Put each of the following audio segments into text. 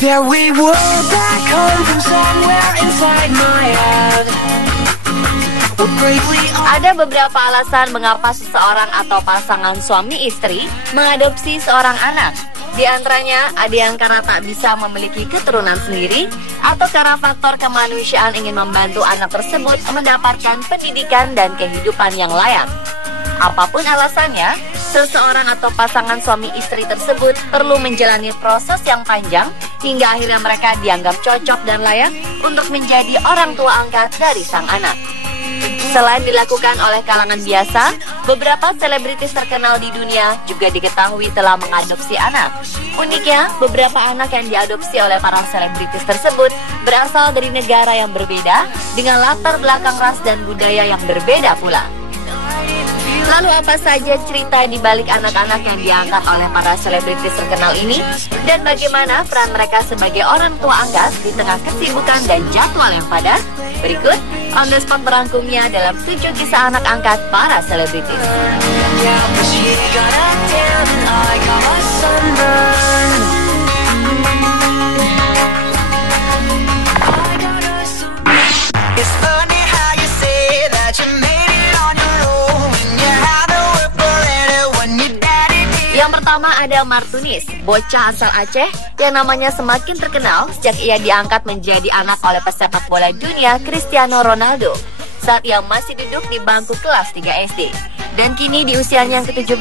That we were back home from somewhere inside my head. Ada beberapa alasan mengapa seseorang atau pasangan suami istri mengadopsi seorang anak. Di antaranya ada yang karena tak bisa memiliki keturunan sendiri, atau karena faktor kemanusiaan ingin membantu anak tersebut mendapatkan pendidikan dan kehidupan yang layak. Apapun alasannya, seseorang atau pasangan suami istri tersebut perlu menjalani proses yang panjang hingga akhirnya mereka dianggap cocok dan layak untuk menjadi orang tua angkat dari sang anak. Selain dilakukan oleh kalangan biasa, beberapa selebritis terkenal di dunia juga diketahui telah mengadopsi anak. Uniknya, beberapa anak yang diadopsi oleh para selebritis tersebut berasal dari negara yang berbeda dengan latar belakang ras dan budaya yang berbeda pula. Lalu apa saja cerita di balik anak-anak yang diangkat oleh para selebritis terkenal ini? Dan bagaimana peran mereka sebagai orang tua angkat di tengah kesibukan dan jadwal yang padat? Berikut On The Spot merangkumnya dalam 7 kisah anak angkat para selebritis. Yang pertama ada Martunis, bocah asal Aceh yang namanya semakin terkenal sejak ia diangkat menjadi anak oleh pesepak bola dunia Cristiano Ronaldo saat ia masih duduk di bangku kelas 3 SD. Dan kini di usianya yang ke-17,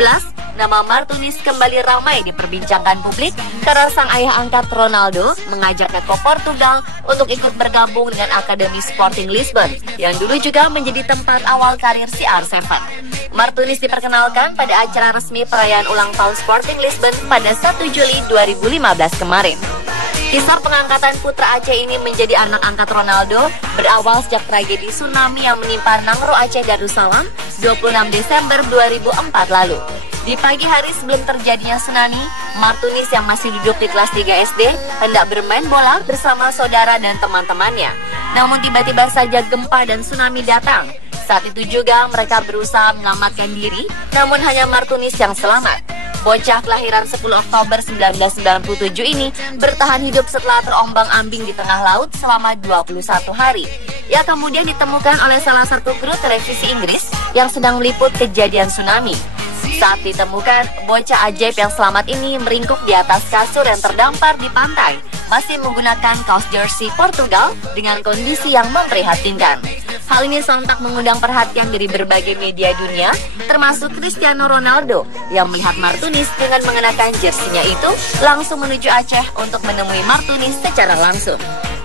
nama Martunis kembali ramai diperbincangkan publik karena sang ayah angkat Ronaldo mengajaknya ke Portugal untuk ikut bergabung dengan Akademi Sporting Lisbon yang dulu juga menjadi tempat awal karir CR7. Martunis diperkenalkan pada acara resmi perayaan ulang tahun Sporting Lisbon pada 1 Juli 2015 kemarin. Kisah pengangkatan putra Aceh ini menjadi anak angkat Ronaldo berawal sejak tragedi tsunami yang menimpa Nangro Aceh Darussalam 26 Desember 2004 lalu. Di pagi hari sebelum terjadinya tsunami, Martunis yang masih duduk di kelas 3 SD hendak bermain bola bersama saudara dan teman-temannya. Namun tiba-tiba saja gempa dan tsunami datang. Saat itu juga mereka berusaha menyelamatkan diri, namun hanya Martunis yang selamat. Bocah kelahiran 10 Oktober 1997 ini bertahan hidup setelah terombang-ambing di tengah laut selama 21 hari. Ia kemudian ditemukan oleh salah satu kru televisi Inggris yang sedang meliput kejadian tsunami. Saat ditemukan, bocah ajaib yang selamat ini meringkuk di atas kasur yang terdampar di pantai, masih menggunakan kaos jersey Portugal dengan kondisi yang memprihatinkan. Hal ini sontak mengundang perhatian dari berbagai media dunia, termasuk Cristiano Ronaldo yang melihat Martunis dengan mengenakan jersinya itu langsung menuju Aceh untuk menemui Martunis secara langsung.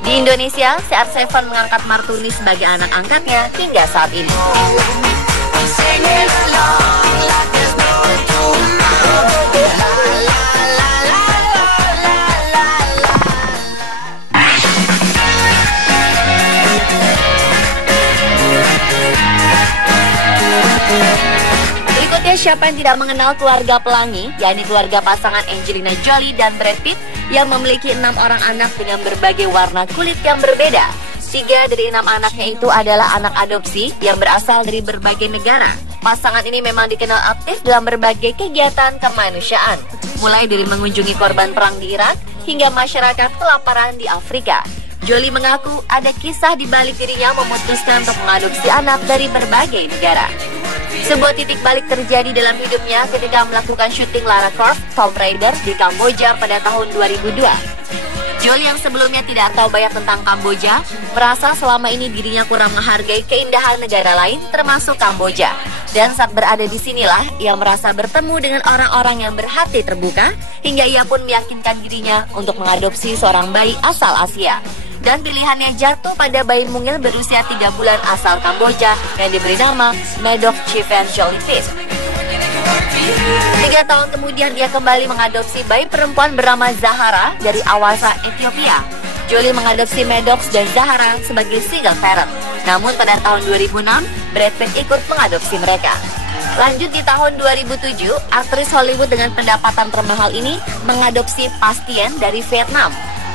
Di Indonesia, CR7 mengangkat Martunis sebagai anak angkatnya hingga saat ini. Berikutnya siapa yang tidak mengenal keluarga pelangi, yakni keluarga pasangan Angelina Jolie dan Brad Pitt yang memiliki 6 orang anak dengan berbagai warna kulit yang berbeda. 3 dari 6 anaknya itu adalah anak adopsi yang berasal dari berbagai negara. Pasangan ini memang dikenal aktif dalam berbagai kegiatan kemanusiaan, mulai dari mengunjungi korban perang di Irak hingga masyarakat kelaparan di Afrika. Jolie mengaku ada kisah di balik dirinya memutuskan untuk mengadopsi anak dari berbagai negara. Sebuah titik balik terjadi dalam hidupnya ketika melakukan syuting Lara Croft Tomb Raider di Kamboja pada tahun 2002. Jolie yang sebelumnya tidak tahu banyak tentang Kamboja, merasa selama ini dirinya kurang menghargai keindahan negara lain termasuk Kamboja. Dan saat berada di sinilah, ia merasa bertemu dengan orang-orang yang berhati terbuka, hingga ia pun meyakinkan dirinya untuk mengadopsi seorang bayi asal Asia. Dan pilihannya jatuh pada bayi mungil berusia 3 bulan asal Kamboja yang diberi nama Medok Chieftain Jellyfish. 3 tahun kemudian ia kembali mengadopsi bayi perempuan bernama Zahara dari Awasa, Ethiopia. Jolie mengadopsi Maddox dan Zahara sebagai single parent. Namun pada tahun 2006, Brad Pitt ikut mengadopsi mereka. Lanjut di tahun 2007, aktris Hollywood dengan pendapatan termahal ini mengadopsi Bastien dari Vietnam.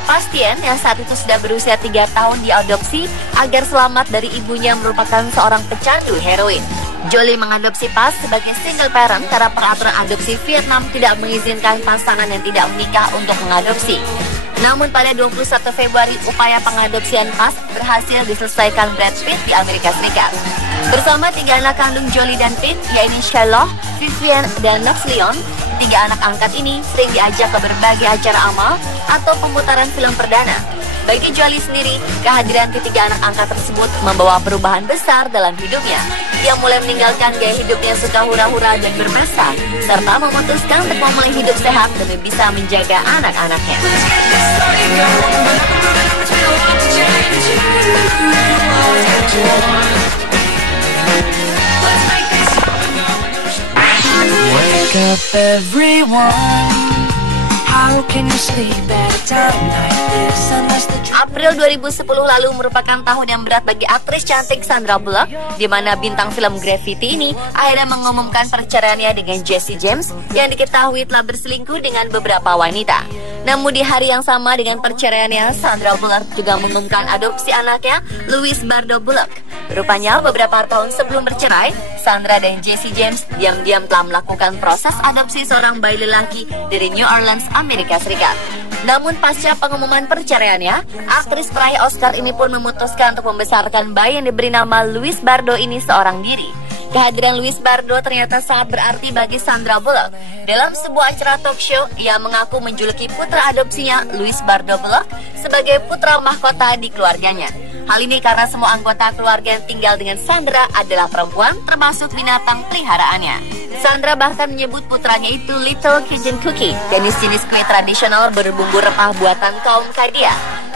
Bastien yang saat itu sudah berusia 3 tahun diadopsi agar selamat dari ibunya merupakan seorang pecandu heroin. Jolie mengadopsi Pas sebagai single parent karena peraturan adopsi Vietnam tidak mengizinkan pasangan yang tidak menikah untuk mengadopsi. Namun pada 21 Februari, upaya pengadopsian PAS berhasil diselesaikan Brad Pitt di Amerika Serikat. Bersama 3 anak kandung Jolie dan Pitt, yaitu Sherlock, Vivian, dan Max Leon, 3 anak angkat ini sering diajak ke berbagai acara amal atau pemutaran film perdana. Bagi Jolie sendiri, kehadiran ketiga anak angkat tersebut membawa perubahan besar dalam hidupnya. Dia mulai meninggalkan gaya hidupnya suka hura-hura dan berpesta, serta memutuskan untuk memulai hidup sehat demi bisa menjaga anak-anaknya. Wake up everyone. How can you sleep at a time like this unless the April 2010 lalu merupakan tahun yang berat bagi aktris cantik Sandra Bullock, di mana bintang film Gravity ini akhirnya mengumumkan perceraiannya dengan Jesse James yang diketahui telah berselingkuh dengan beberapa wanita. Namun di hari yang sama dengan perceraiannya, Sandra Bullock juga mengumumkan adopsi anaknya, Louis Bardo Bullock. Rupanya beberapa tahun sebelum bercerai, Sandra dan Jesse James diam-diam telah melakukan proses adopsi seorang bayi lelaki dari New Orleans, Amerika Serikat. Namun pasca pengumuman perceraiannya, aktris peraih Oscar ini pun memutuskan untuk membesarkan bayi yang diberi nama Louis Bardo ini seorang diri. Kehadiran Louis Bardo ternyata sangat berarti bagi Sandra Bullock. Dalam sebuah acara talk show, ia mengaku menjuluki putra adopsinya, Louis Bardo Bullock, sebagai putra mahkota di keluarganya. Hal ini karena semua anggota keluarga yang tinggal dengan Sandra adalah perempuan, termasuk binatang peliharaannya. Sandra bahkan menyebut putranya itu Little Cajun Cookie, jenis kue tradisional berbumbu rempah buatan kaum Kadia.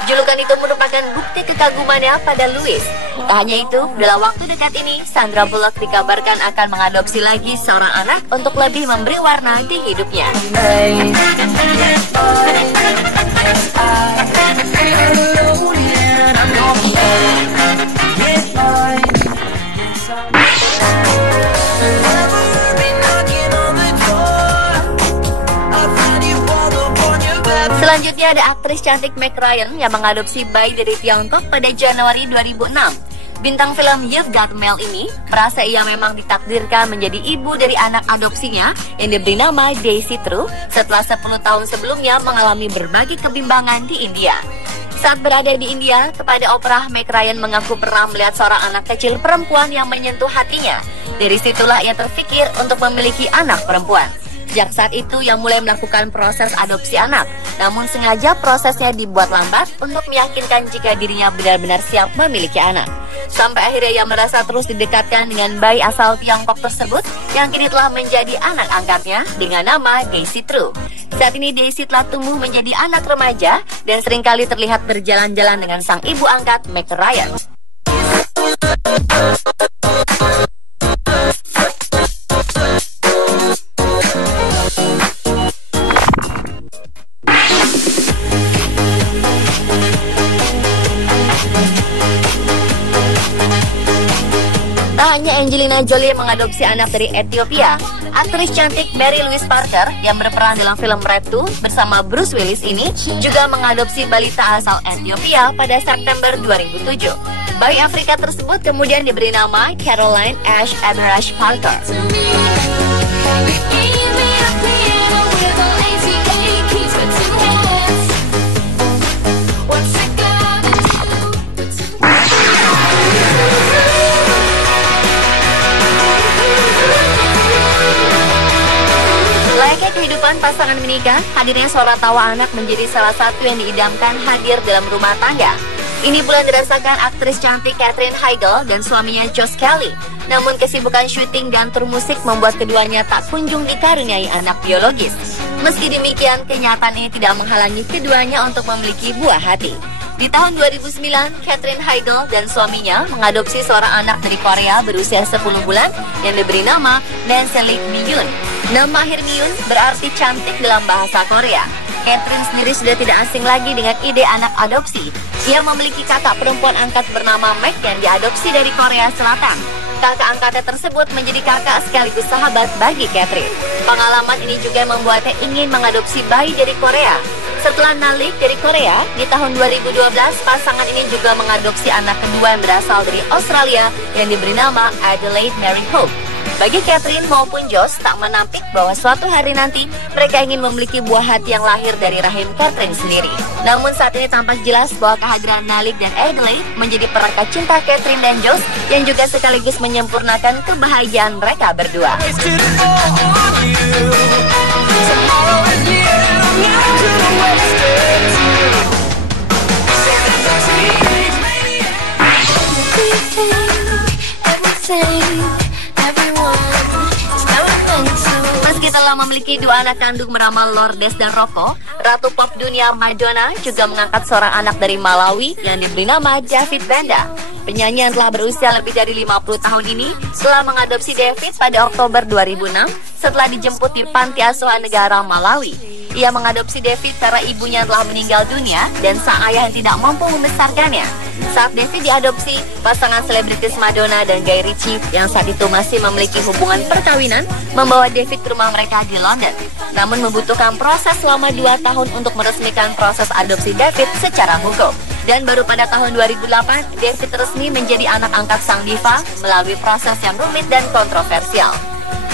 Julukan itu merupakan bukti kekagumannya pada Louis. Tak hanya itu, dalam waktu dekat ini, Sandra Bullock dikabarkan akan mengadopsi lagi seorang anak untuk lebih memberi warna di hidupnya. Selanjutnya ada aktris cantik Meg Ryan yang mengadopsi bayi dari Tiongkok pada Januari 2006. Bintang film You've Got Mail ini merasa ia memang ditakdirkan menjadi ibu dari anak adopsinya yang diberi nama Daisy True setelah 10 tahun sebelumnya mengalami berbagai kebimbangan di India. Saat berada di India, kepada Oprah, Meg Ryan mengaku pernah melihat seorang anak kecil perempuan yang menyentuh hatinya. Dari situlah ia terpikir untuk memiliki anak perempuan. Sejak saat itu ia mulai melakukan proses adopsi anak. Namun sengaja prosesnya dibuat lambat untuk meyakinkan jika dirinya benar-benar siap memiliki anak. Sampai akhirnya ia merasa terus didekatkan dengan bayi asal Tiongkok tersebut yang kini telah menjadi anak angkatnya dengan nama Daisy True. Saat ini Daisy telah tumbuh menjadi anak remaja dan seringkali terlihat berjalan-jalan dengan sang ibu angkat Meg Ryan. Tak hanya Angelina Jolie mengadopsi anak dari Ethiopia, aktris cantik Mary Louise Parker yang berperan dalam film Red 2 bersama Bruce Willis ini juga mengadopsi balita asal Ethiopia pada September 2007. Bayi Afrika tersebut kemudian diberi nama Caroline Ash Aberash Parker. Kehidupan pasangan menikah, hadirnya seorang tawa anak menjadi salah satu yang diidamkan hadir dalam rumah tangga. Ini pula dirasakan aktris cantik Katherine Heigl dan suaminya Josh Kelly. Namun kesibukan syuting dan tur musik membuat keduanya tak kunjung dikaruniai anak biologis. Meski demikian, kenyataan ini tidak menghalangi keduanya untuk memiliki buah hati. Di tahun 2009, Katherine Heigl dan suaminya mengadopsi seorang anak dari Korea berusia 10 bulan yang diberi nama Nanselik Miyun. Nama Hirmiyun berarti cantik dalam bahasa Korea. Katherine sendiri sudah tidak asing lagi dengan ide anak adopsi. Ia memiliki kakak perempuan angkat bernama Meg yang diadopsi dari Korea Selatan. Kakak angkatnya tersebut menjadi kakak sekaligus sahabat bagi Katherine. Pengalaman ini juga membuatnya ingin mengadopsi bayi dari Korea. Setelah Nalik dari Korea, di tahun 2012 pasangan ini juga mengadopsi anak kedua yang berasal dari Australia yang diberi nama Adelaide Mary Hope. Bagi Catherine maupun Josh tak menampik bahwa suatu hari nanti mereka ingin memiliki buah hati yang lahir dari rahim Catherine sendiri. Namun saat ini tampak jelas bahwa kehadiran Malik dan Adelaide menjadi perangkat cinta Catherine dan Josh yang juga sekaligus menyempurnakan kebahagiaan mereka berdua. Meski telah memiliki dua anak kandung bernama Lourdes dan Rocco, Ratu Pop dunia Madonna juga mengangkat seorang anak dari Malawi yang diberi nama David Banda. Penyanyi yang telah berusia lebih dari 50 tahun ini telah mengadopsi David pada Oktober 2006 setelah dijemput di panti asuhan negara Malawi. Ia mengadopsi David karena ibunya telah meninggal dunia dan sang ayah yang tidak mampu membesarkannya. Saat David diadopsi, pasangan selebritis Madonna dan Guy Ritchie yang saat itu masih memiliki hubungan perkawinan membawa David ke rumah mereka di London. Namun membutuhkan proses selama 2 tahun untuk meresmikan proses adopsi David secara hukum. Dan baru pada tahun 2008, David resmi menjadi anak angkat sang diva melalui proses yang rumit dan kontroversial.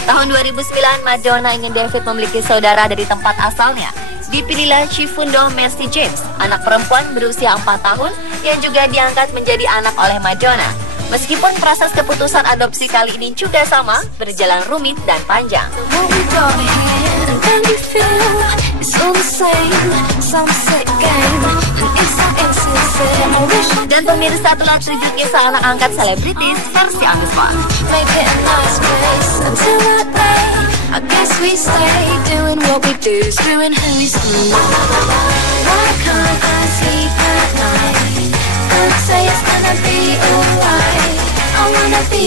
Tahun 2009, Madonna ingin David memiliki saudara dari tempat asalnya. Dipilihlah Chifundo Mercy James, anak perempuan berusia 4 tahun yang juga diangkat menjadi anak oleh Madonna. Meskipun proses keputusan adopsi kali ini juga sama, berjalan rumit dan panjang. Dan pemirsa, telah 7 kisah anak angkat selebritis versi Anuswa. I guess we stay doing what we do, screwing who we screw. Why can't I sleep at night and say it's gonna be alright? I wanna be